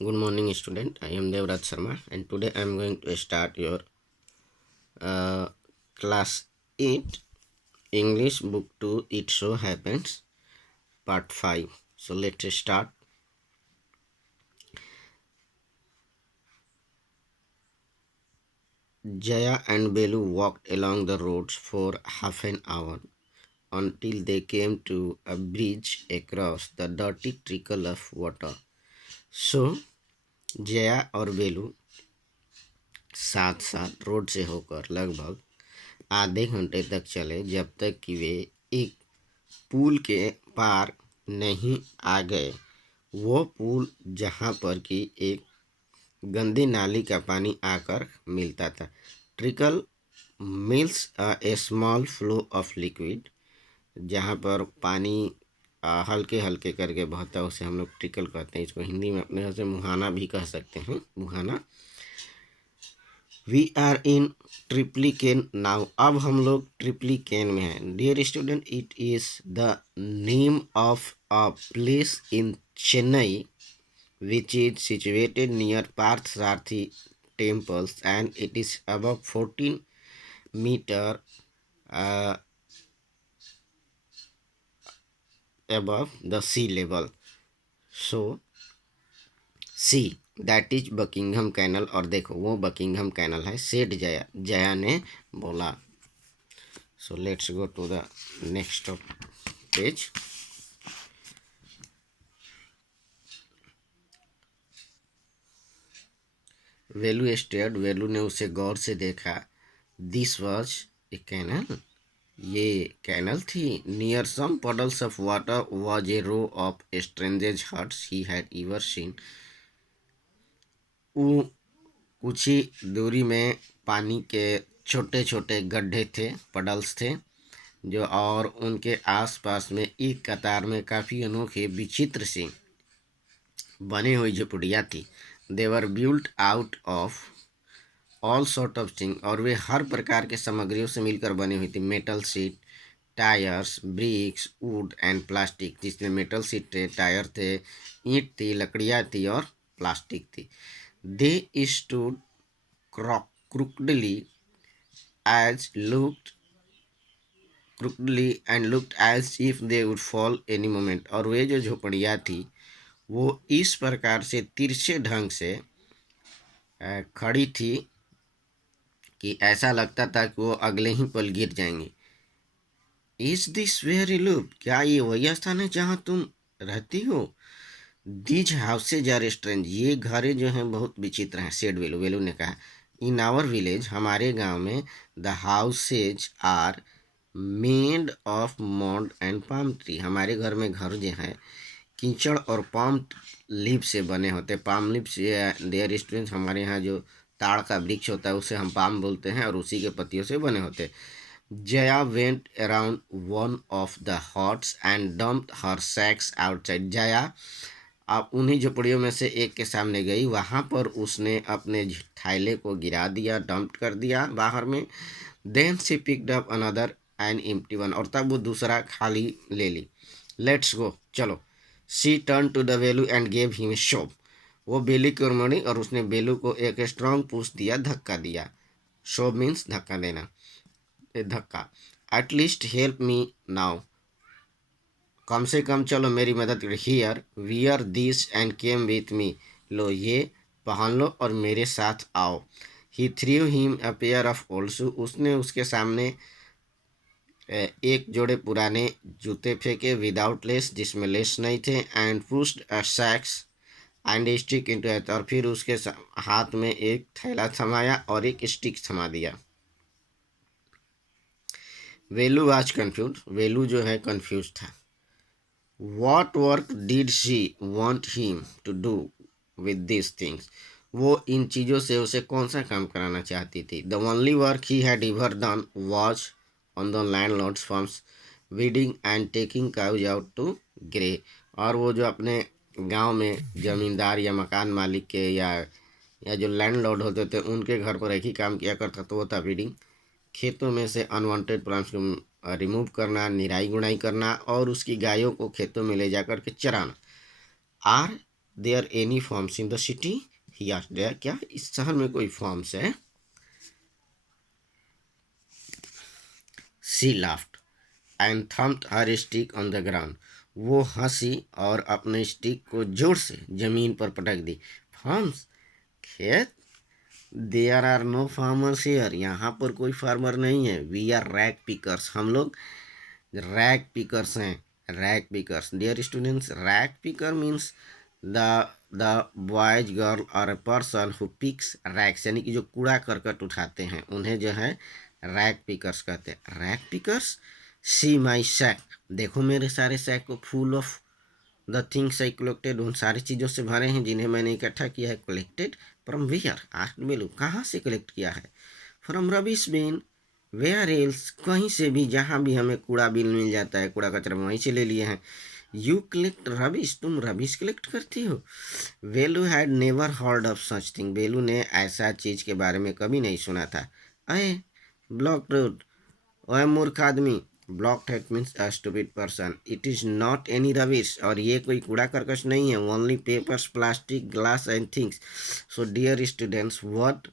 Good morning, student. I am Devraj Sharma, and today I am going to start your uh, class 8 English book 2 It So Happens part 5. So let's start. Jaya and Belu walked along the roads for half an hour until they came to a bridge across the dirty trickle of water. So Jaya और बेलू साथ साथ road से होकर लगभग आधे घंटे तक चले, जब तक कि वे एक पुल के पार नहीं आ गए। वो पुल जहाँ पर कि एक गंदी नाली का पानी आकर मिलता था। Trickle means A small flow of liquid. जहाँ पर पानी हल्के हल्के करके बहता है उसे हम लोग ट्रिकल कहते हैं। इसको हिंदी में अपने यहाँ से मुहाना भी कह सकते हैं, मुहाना। We are in Triplicane now. अब हम लोग ट्रिप्लिकेन में हैं। Dear student, it is the name of a place in Chennai which is situated near Parthsarathy temples, and it is above 14 meter uh, above the sea level. So see that is Buckingham canal. और देखो वो Buckingham canal है, सेठ जया, जया ने बोला। So let's go to the next page. Velu stared, Velu ने उसे गौर से देखा। दिस वॉज ए कैनल, ये कैनल थी। Near some puddles of water was a row of strangest huts he had ever seen. कुछ ही दूरी में पानी के छोटे छोटे गड्ढे थे, पडल्स थे जो, और उनके आसपास में एक कतार में काफ़ी अनोखे विचित्र सी बनी हुई झुपड़ियाँ थी। There were built out of all sort of thing, और वे हर प्रकार के सामग्रियों से मिलकर बनी हुई थी। Metal sheet, tyres, bricks, wood and plastic, जिसमें मेटल सीट थे, टायर थे, ईंट थी, लकड़ियाँ थी और प्लास्टिक थी। They stood crookedly as looked crookedly and looked as if they would fall any moment। और वे जो झोपड़ियाँ थी वो इस प्रकार से तिरछे ढंग से खड़ी थी कि ऐसा लगता था कि वो अगले ही पल गिर जाएंगे। Is this where you live, क्या ये वही स्थान है जहाँ तुम रहती हो? दीज हाउसेज आर स्ट्रेंज, ये घरें जो हैं बहुत विचित्र हैं। सेड वेलू, वेलू ने कहा। इन आवर विलेज, हमारे गांव में, the houses are made of mud and palm tree, हमारे घर में घर जो है कीचड़ और पाम लीफ से बने होते। पाम लीफ से, देयर स्टूडेंट्स, हमारे यहाँ जो ताड़ का वृक्ष होता है उसे हम पाम बोलते हैं, और उसी के पत्तियों से बने होते। Jaya went around one of the huts and dumped her sacks outside. Jaya अब उन्हीं झोपड़ियों में से एक के सामने गई, वहाँ पर उसने अपने थैले को गिरा दिया, डंप कर दिया बाहर में। Then she picked up another an empty one, और तब वो दूसरा खाली ले ली। लेट्स गो, चलो। शी टर्न टू द बेलू and gave him a shove, वो बेली की ओर मुड़ी और उसने बेलू को एक स्ट्रांग पुश दिया, धक्का दिया। शोव मीन्स धक्का देना, धक्का। At least help me now, कम से कम चलो मेरी मदद करो। Here wear this and came with me, लो ये पहन लो और मेरे साथ आओ। He threw him a pair of old shoe, उसने उसके सामने एक जोड़े पुराने जूते फेंके, विदाउट लेस, जिसमें लेस नहीं थे। And pushed a sacks and stick into it, और फिर उसके हाथ में एक थैला थमाया और एक स्टिक थमा दिया। वेलू वाज कंफ्यूज, वेलू जो है कंफ्यूज था। What work did she want him to do with these things? वो इन चीज़ों से उसे कौन सा काम कराना चाहती थी? The only work he had ever done was on the landlord's farms, weeding and taking cows out to graze। और वो जो अपने गांव में जमींदार या मकान मालिक के या जो लैंडलॉर्ड होते थे उनके घर पर एक ही काम किया करता, तो वो था वीडिंग, खेतों में से अनवांटेड प्लांट्स को रिमूव करना, निराई गुड़ाई करना और उसकी गायों को खेतों में ले जाकर के चराना। Are there any farms in the city? He asked, there क्या इस शहर में कोई फॉर्म्स है? She laughed and thumped her stick on the ground. वो हंसी और अपने स्टिक को जोर से जमीन पर पटक दी। फॉर्म्स? खेत? There are no farmers here, यहाँ पर कोई फार्मर नहीं है। वी आर रैग पिकर्स, हम लोग रैग पिकर्स हैं। Rag pickers, dear students, rag picker means the boys girl और a person who picks rags, यानी कि जो कूड़ा करकट उठाते हैं उन्हें जो है रैग पिकर्स कहते हैं। Rag pickers? See my sack, देखो मेरे सारे सैक को, full of the things I collected, उन सारी चीज़ों से भरे हैं जिन्हें मैंने इकट्ठा किया है। Collected from where? आस्क्ड बेलू, कहाँ से कलेक्ट किया है? From rubbish bin. Where else? कहीं से भी, जहाँ भी हमें कूड़ा बिल मिल जाता है, कूड़ा कचरा वहीं से ले लिए हैं। यू कलेक्ट रबिश, तुम रबिश कलेक्ट करती हो? Velu had never heard of such thing, Velu ने ऐसा चीज़ के बारे में कभी नहीं सुना था। अरे ब्लॉक रोड, ओए मूर्ख आदमी, blockhead means a stupid person, it is not any rubbish, और ये कोई कूड़ा करकट नहीं है, only papers, plastic, glass and things. So dear students, what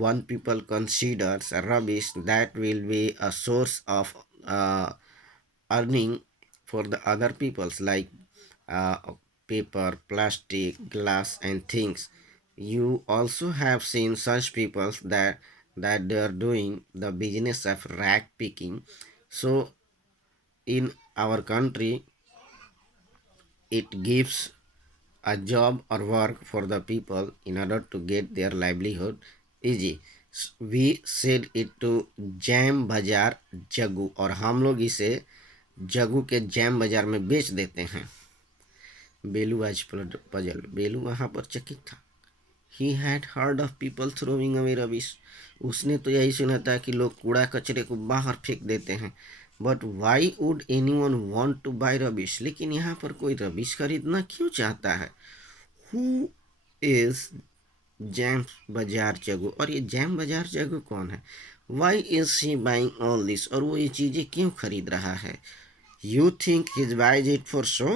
one people considers rubbish, that will be a source of earning for the other peoples, like uh, paper, plastic, glass and things. You also have seen such people that they are doing the business of rag picking. So in our country it gives a job or work for the people in order to get their livelihood easy. We said it to jam बाजार जगू, और हम लोग इसे जगू के jam बाजार में बेच देते हैं। बेलू आज पजल, बेलू वहाँ पर चकित था। He had heard of people throwing away rubbish, उसने तो यही सुना था कि लोग कूड़ा कचरे को बाहर फेंक देते हैं। But why would any one want two by rubbish, लेकिन यहाँ पर कोई रबिश खरीदना क्यों चाहता है? हु इज जैम बाजार जगू, और ये जैम बाजार जगू कौन है? Why is she buying all this, और वो ये चीज़ें क्यों खरीद रहा है? You think his buys it for show,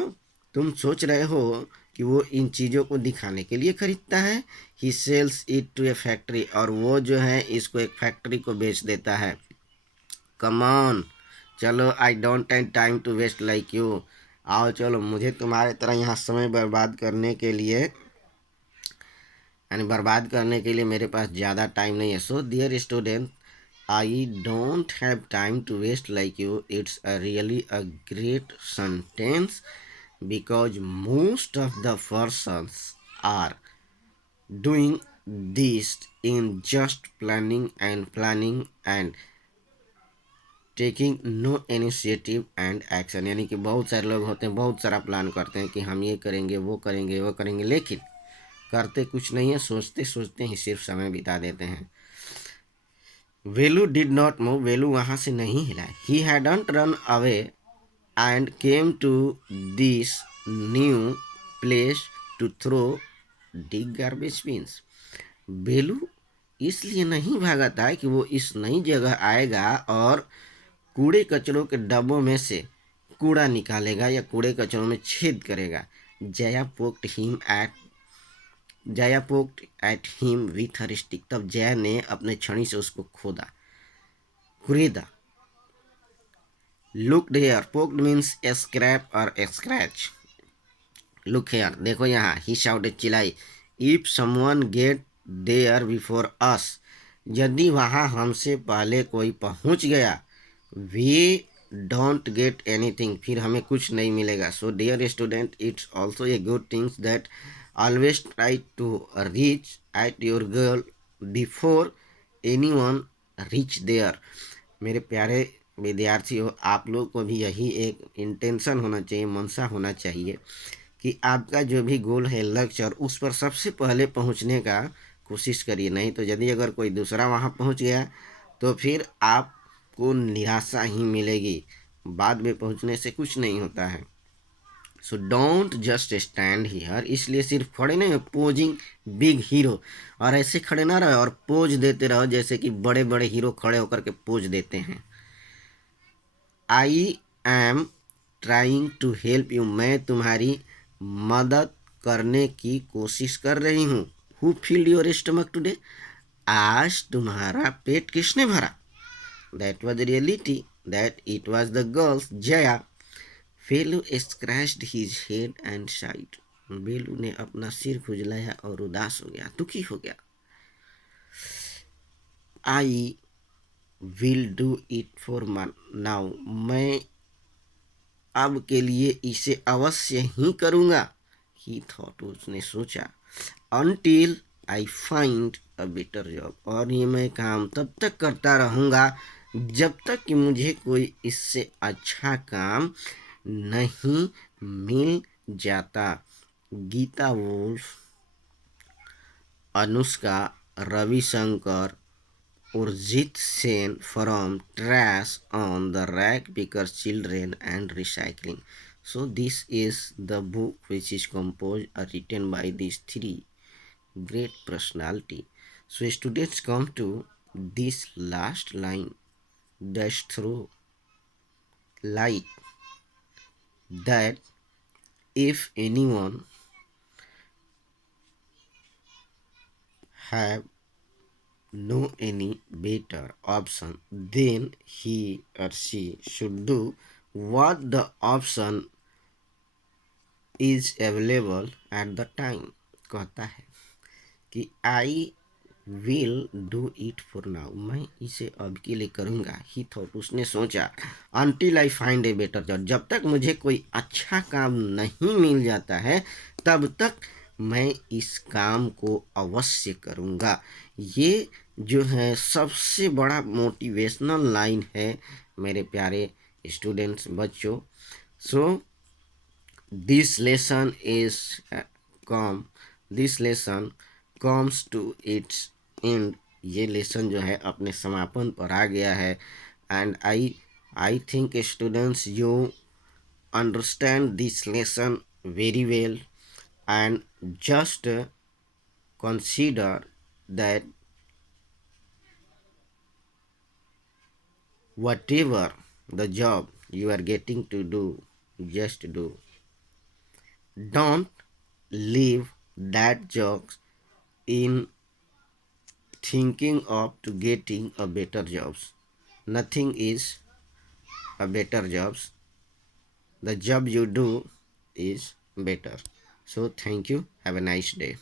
तुम सोच रहे हो कि वो इन चीज़ों को दिखाने के लिए खरीदता है। He sells it to a factory, और वो जो है इसको एक फैक्ट्री को बेच देता है। कम ऑन, चलो, I don't have time to waste like you, आओ चलो, मुझे तुम्हारे तरह यहाँ समय बर्बाद करने के लिए, यानी बर्बाद करने के लिए मेरे पास ज़्यादा टाइम नहीं है। So dear student, I don't have time to waste like you, it's a really a great sentence, because most of the persons are doing this in just planning and taking no initiative and action, यानी कि बहुत सारे लोग होते हैं, बहुत सारा plan करते हैं कि हम ये करेंगे वो करेंगे वो करेंगे, लेकिन करते कुछ नहीं है, सोचते सोचते ही सिर्फ समय बिता देते हैं। Velu did not move, Velu वहाँ से नहीं हिला। He hadn't run away and came to this new place to throw dig garbage bins. बेलू इसलिए नहीं भागा था कि वो इस नई जगह आएगा और कूड़े कचरों के डब्बों में से कूड़ा निकालेगा या कूड़े कचरों में छेद करेगा। Jaya poked at him with her stick, तब जया ने अपने छड़ी से उसको खोदा, कुरेदा। Looked here, poked means a scrap or a scratch. Look here, देखो यहाँ, he shouted, चिल्लाई, if someone get there before us, यदि वहाँ हमसे पहले कोई पहुँच गया, we don't get anything, फिर हमें कुछ नहीं मिलेगा। So dear student, it's also a good thing that always try to reach at your goal before anyone reach there. मेरे प्यारे विद्यार्थी हो, आप लोग को भी यही एक इंटेंशन होना चाहिए, मनसा होना चाहिए कि आपका जो भी गोल है, लक्ष्य, और उस पर सबसे पहले पहुंचने का कोशिश करिए। नहीं तो यदि अगर कोई दूसरा वहां पहुंच गया तो फिर आपको निराशा ही मिलेगी, बाद में पहुंचने से कुछ नहीं होता है। So don't just stand here, इसलिए सिर्फ खड़े नहीं, पोजिंग बिग हीरो, और ऐसे खड़े ना रहो और पोज देते रहो जैसे कि बड़े बड़े हीरो खड़े होकर के पोज देते हैं। I am trying to help you, मैं तुम्हारी मदद करने की कोशिश कर रही हूँ। Who filled your stomach today? आज तुम्हारा पेट किसने भरा? That was reality that it was the girls Jaya. Phelu scratched his head and side. Belu ने अपना सिर खुजलाया और उदास हो गया, दुखी हो गया। I will do it for now. मैं अब के लिए इसे अवश्य ही करूँगा। ही थॉट, उसने सोचा। Until I find a better job. और ये मैं काम तब तक करता रहूँगा जब तक कि मुझे कोई इससे अच्छा काम नहीं मिल जाता। Gita Wolf, Anushka, Ravishankar, Urjit Sen from Trash on the Rack Because Children and Recycling. So this is the book which is composed or written by these three great personality. So students come to this last line, dash through light, that if anyone have no any better option, then he or she should do what the option is available at the time। कहता है कि I will do it for now. मैं इसे अब के लिए करूँगा। ही thought, उसने सोचा। Until I find a better job. जब तक मुझे कोई अच्छा काम नहीं मिल जाता है तब तक मैं इस काम को अवश्य करूँगा। ये जो है सबसे बड़ा मोटिवेशनल लाइन है मेरे प्यारे स्टूडेंट्स, बच्चों। सो this lesson is this lesson comes to its end। ये लेसन जो है अपने समापन पर आ गया है। And I think students you understand this lesson very well and just consider that whatever the job you are getting to do, just do। Don't leave that job in thinking of to getting a better jobs. Nothing is a better jobs. The job you do is better. So thank you. Have a nice day.